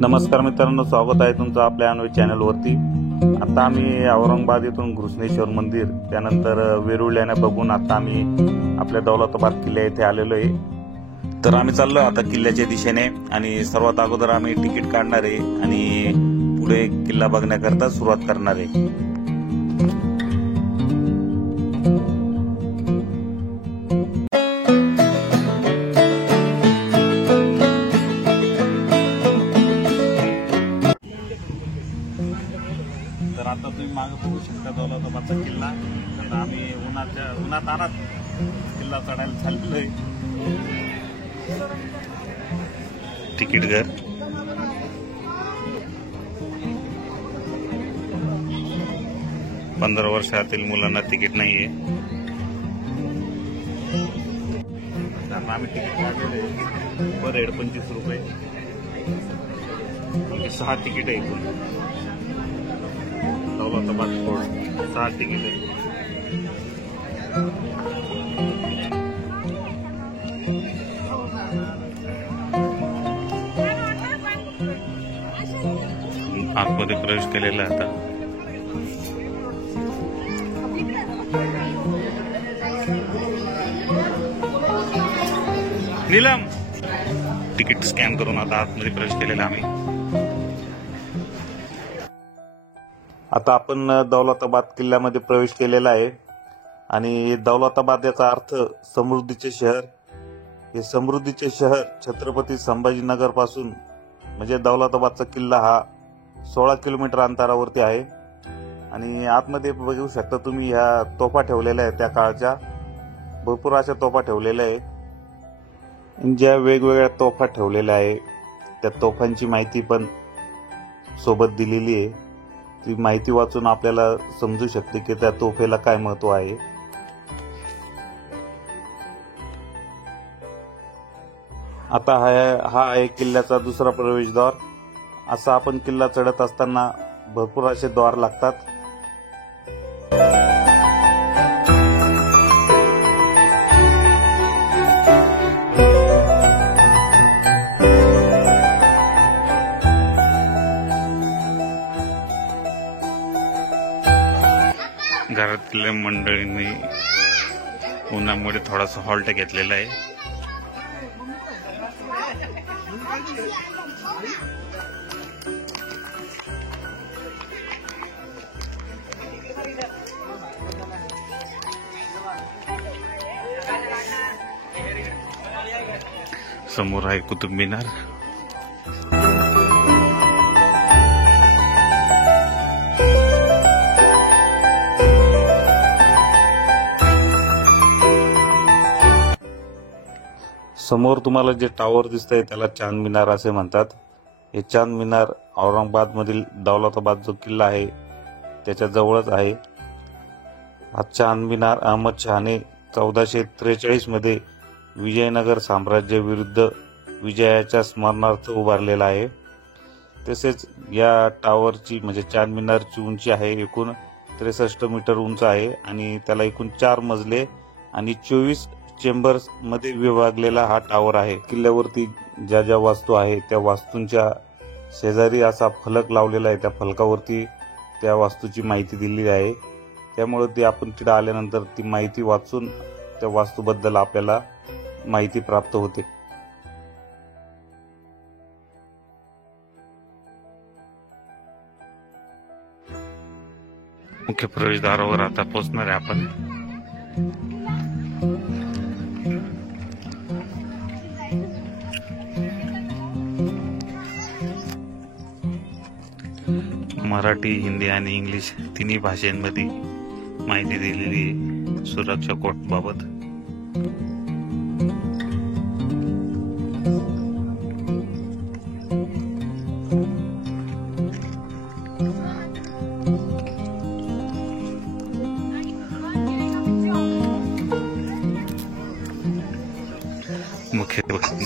नमस्कार मित्रांनो, स्वागत आहे तुमचं आपल्या अनवे चॅनलवरती। आता आम्ही औरंगाबाद येथून घृष्णेश्वर मंदिर त्यानंतर वेरुळल्याने बघून आता आम्ही आपल्या दौलताबाद किल्ल्या येथे आलेलो आहे। तर आम्ही चाललो आता किल्ल्याच्या दिशेने आणि सर्वात अगोदर आम्ही तिकीट काढणार आहे आणि पुढे किल्ला बघण्याकरता सुरुवात करणार आहे। तर आता तुम्ही मागे बघू शकता दौलताबादचा किल्ला। आता आम्ही उन्हात आणत किल्ला चढायला चाललो आहे। तिकीट घर 15 वर्षातील मुलांना तिकीट नाहीये। आम्ही तिकीट काढलेलं आहे पर हेड 25 रुपये। 6 तिकीट आहे इथून दौलताबाद फोर्ट। 6 तिकीट आहे। आतमध्ये प्रवेश केलेला आहे आता। नीलम तिकीट स्कॅन करून आता आतमध्ये प्रवेश केलेला आम्ही। आता आपण दौलताबाद किल्ल्यामध्ये प्रवेश केलेला आहे आणि दौलताबाद याचा अर्थ समृद्धीचे शहर। हे समृद्धीचे शहर छत्रपती संभाजीनगर पासून म्हणजे दौलताबादचा किल्ला हा 16 किलोमीटर अंतरावरती आहे। आणि आतमध्ये बघू शकता तुम्ही ह्या तोफा ठेवलेल्या आहेत, त्या काळच्या भरपूर अशा तोफा ठेवलेल्या आहे। ज्या वेगवेगळ्या तोफा ठेवलेल्या आहे त्या तोफांची माहिती पण सोबत दिलेली आहे। ती माहिती वाचून आपल्याला समजू शकते की त्या तोफेला काय महत्व आहे। आता हा आहे किल्ल्याचा दुसरा प्रवेशद्वार। असा आपण किल्ला चढत असताना भरपूर असे द्वार लागतात। घरातल्या मंडळींनी उन्हामुळे थोडासा हॉल्ट घेतलेला आहे। समोर आहे कुतुब मिनार। समोर तुम्हाला जे टावर दिसतंय त्याला चांद मिनार असे म्हणतात। हे चांद मिनार औरंगाबाद मधील दौलताबाद जो किल्ला आहे त्याच्या जवळच आहे। हा चांद मिनार अहमद शहाने 1443 मध्ये विजयनगर साम्राज्य विरुद्ध विजयाच्या स्मरणार्थ उभारलेला आहे। तसेच या टावरची म्हणजे चांद मिनारची उंची आहे एकूण 63 मीटर उंच आहे आणि त्याला एकूण 4 मजले आणि 24 चेंबर्स मध्ये विभागलेला हा टावर आहे। किल्ल्यावरती ज्या ज्या वास्तू आहे त्या वास्तूंच्या शेजारी असा फलक लावलेला आहे। त्या फलकावरती त्या वास्तूची माहिती दिलेली आहे। त्यामुळे ती आपण तिथे आल्यानंतर ती माहिती वाचून त्या वास्तूबद्दल आपल्याला माहिती प्राप्त होते। मुख्य प्रवेशद्वारावर आता पोहोचणार आहे आपण। मराठी, हिंदी आणि इंग्लिश तिन्ही भाषांमध्ये माहिती दिलेली आहे सुरक्षा कोट बाबत।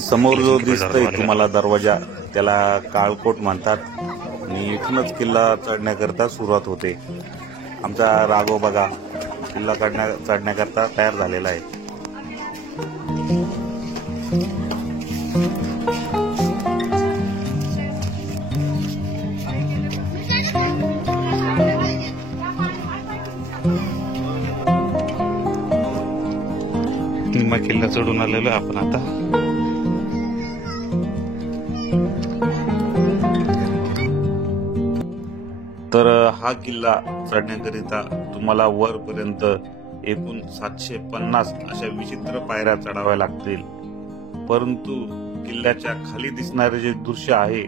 समोर जो दिसतोय तुम्हाला दरवाजा त्याला काळकोट म्हणतात आणि इथूनच किल्ला चढण्याकरता सुरुवात होते। आमचा राघव बघा किल्ला चढण्याकरता तयार झालेला आहे। चढून आलेलो आहे आपण आता. तर हा किल्ला चढण्याकरिता तुम्हाला वरपर्यंत एकूण 750 अशा विचित्र पायऱ्या चढाव्या लागतील. परंतु किल्ल्याच्या खाली दिसणारे जे दृश्य आहे,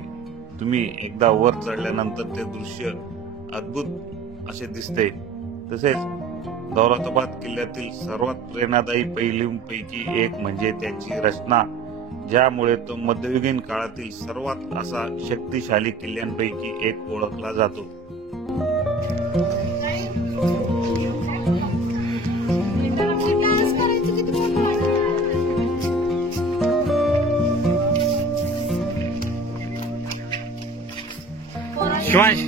तुम्ही एकदा वर चढल्यानंतर ते दृश्य अद्भुत असे दिसते. तसेच दौलताबाद किल्ल्यातील सर्वात प्रेरणादायी पैलूंपैकी एक म्हणजे त्याची रचना, ज्यामुळे तो मध्ययुगीन काळातील सर्वात असा शक्तिशाली किल्ल्यांपैकी एक ओळखला जातो. शिवांश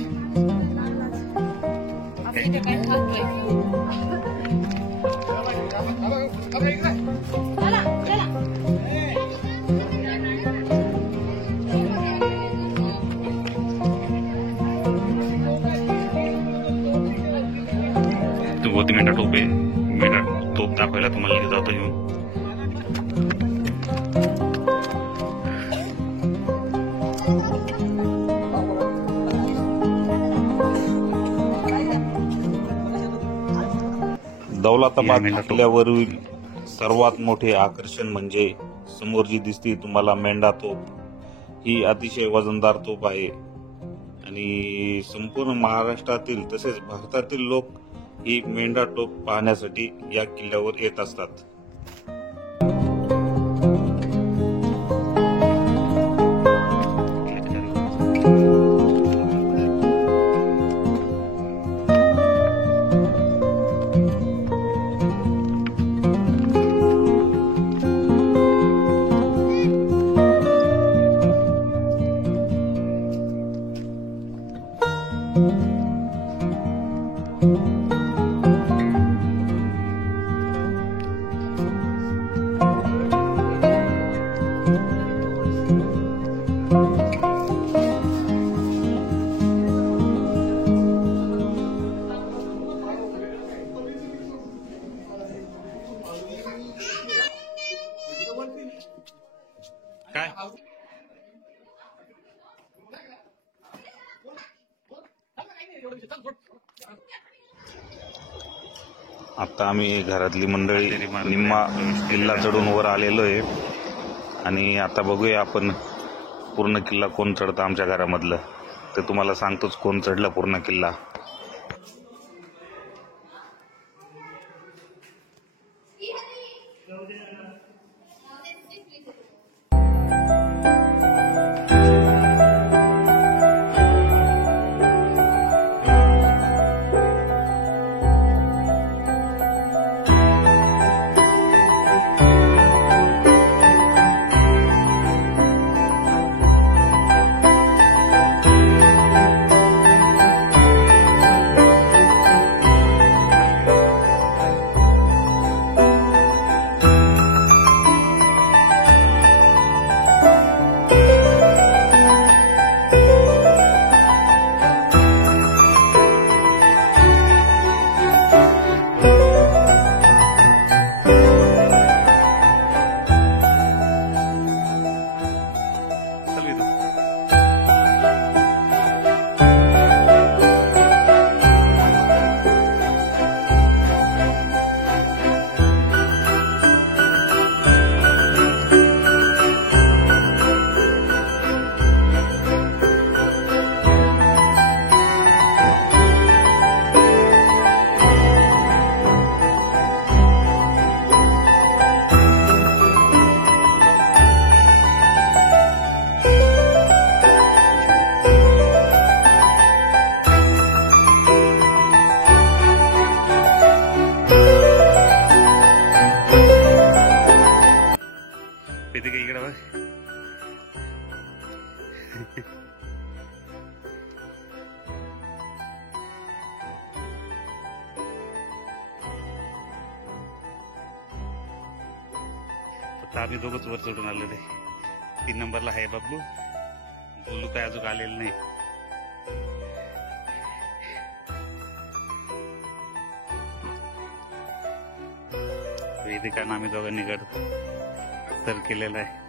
तू बहुत मेरा टोप आहे. मेरा तोप दाखवायला तुम्हाला घेऊन जातो येऊन. दौलताबाद किल्ल्यावरील सर्वात मोठे आकर्षण म्हणजे समोर जी दिसते तुम्हाला मेंढा तोप. ही अतिशय वजनदार तोप आहे आणि संपूर्ण महाराष्ट्रातील तसेच भारतातील लोक ही मेंढा तोप पाहण्यासाठी या किल्ल्यावर येत असतात. काय आता आम्ही घरातली मंडळी निम्मा किल्ला चढून वर आलेलो आहे आणि आता बघूया आपण पूर्ण किल्ला कोण चढतं आमच्या घरामधलं. ते तुम्हाला सांगतोच कोण चढला पूर्ण किल्ला. फक्त आम्ही दोघंच वर चढून आलेले. 3 नंबरला आहे बबलू. बोलू काय अजून आलेलं नाही. वेदिका आम्ही दोघांनी गड सर केलेला आहे.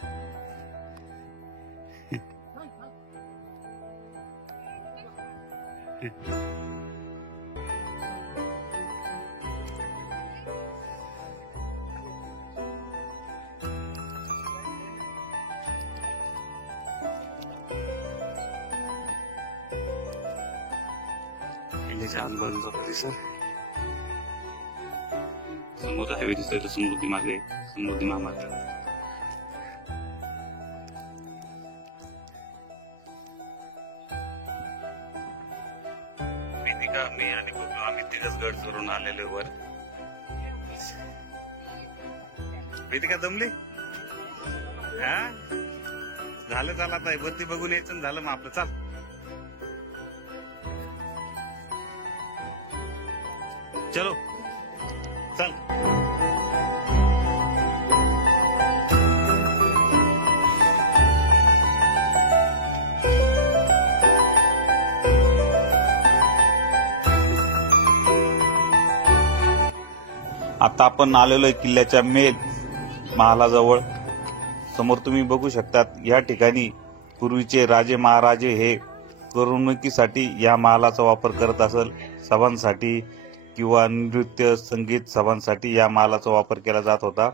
अनुभवांचा परिसर समोर हायवे दिसतोय तो समृद्धी मागे समृद्धी महामार्ग. वेदिका मी आणि बघू आम्ही तिथंच गड चढून आलेलो वर. वेदिका जमली हा झालं चाल आता वरती बघून यायचं झालं मग आपलं चाल. चलो चल. आता आपण आलेलो आहे किल्ल्याच्या मेन महालाजवळ. समोर तुम्ही बघू शकतात या ठिकाणी पूर्वीचे राजे महाराजे हे करमणुकीसाठी या महालाचा वापर करत असत. सभांसाठी किंवा नृत्य संगीत सभांसाठी या महालाचा वापर केला जात होता.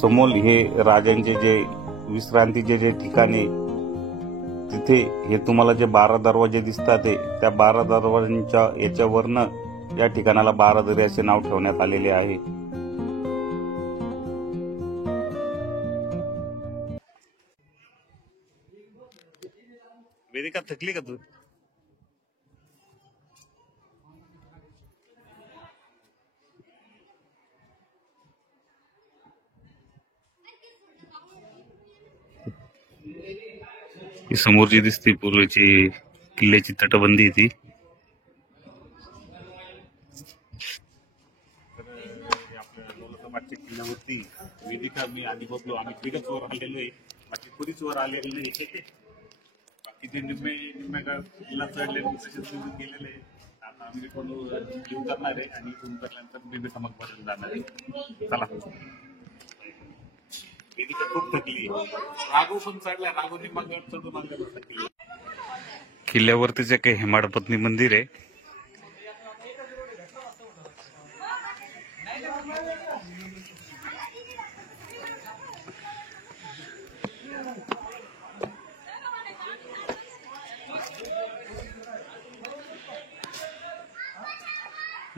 समोर हे राजांचे जे विश्रांतीचे जे ठिकाणे तिथे हे तुम्हाला जे 12 दरवाजे दिसतात त्या 12 दरवाजांच्या याच्यावरनं या ठिकाणाला 12 दरी असे नाव ठेवण्यात आलेले आहे. वेदिका थकली का तू? ही समोर जी दिसते पूर्वीची किल्ल्याची तटबंदी ती. आपल्या दौलताबादच्या किल्ल्यावरती वेदिका मी आणि बबलू आम्ही तिघच वर आलेलो आहे. बाकी कुणीच वर आलेलो नाही. बाकी जे निम्म्या किल्ला चढले तसेच गेलेले. आता आम्ही पण येऊ करणार आहे आणि इथून करल्यानंतर बेबीका मकबऱ्याला जाणार आहे. चला. वेदिका खूप थकली. राघव पण चढला. राघवनी मग चढून आणलं. किल्ल्यावरती जे काही हेमाडपत्नी मंदिर आहे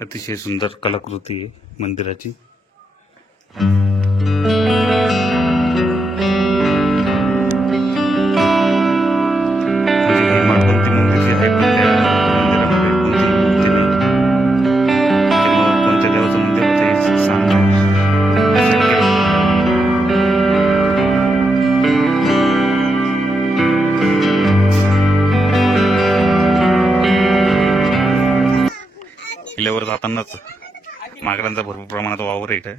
अतिशय सुंदर कलाकृती आहे मंदिराची. किल्ल्यावर जातानाच माकडांचा भरपूर प्रमाणात वावर आहे.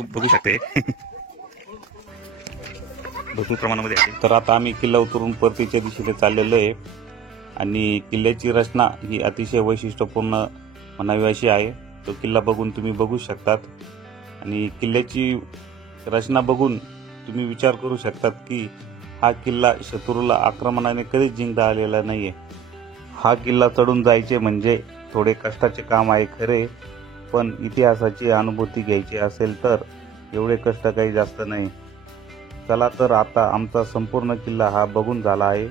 बघू शकते भरपूर प्रमाणामध्ये आहे. तर आता आम्ही किल्ला उतरून परतीच्या दिशेने चाललेलो आहे आणि किल्ल्याची रचना ही अतिशय वैशिष्ट्यपूर्ण म्हणावी अशी आहे. तो किल्ला बघून तुम्ही बघू शकतात आणि किल्ल्याची रचना बघून तुम्ही विचार करू शकतात की हा किल्ला शत्रूला आक्रमणाने कधीच जिंकता आलेला नाहीये. हा किल्ला चढून जायचे म्हणजे थोडे कष्टाचे काम आहे खरे, पण इतिहासाची अनुभूती घ्यायची असेल तर एवढे कष्ट काही जास्त नाही. चला तर आता आमचा संपूर्ण किल्ला हा बघून झाला आहे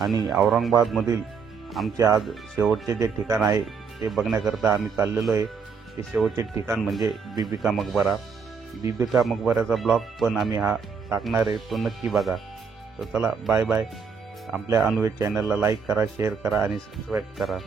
आणि औरंगाबादमधील आमचे आज शेवटचे जे ठिकाण आहे ते बघण्याकरता आम्ही चाललेलो आहे. ते शेवटचे ठिकाण म्हणजे बीबी का मकबरा. बीबी का मकबऱ्याचा ब्लॉग पण आम्ही हा टाकणार आहे तो नक्की बघा. तर चला बाय बाय. आपल्या अनवेज चॅनलला लाईक करा, शेअर करा आणि सबस्क्राईब करा.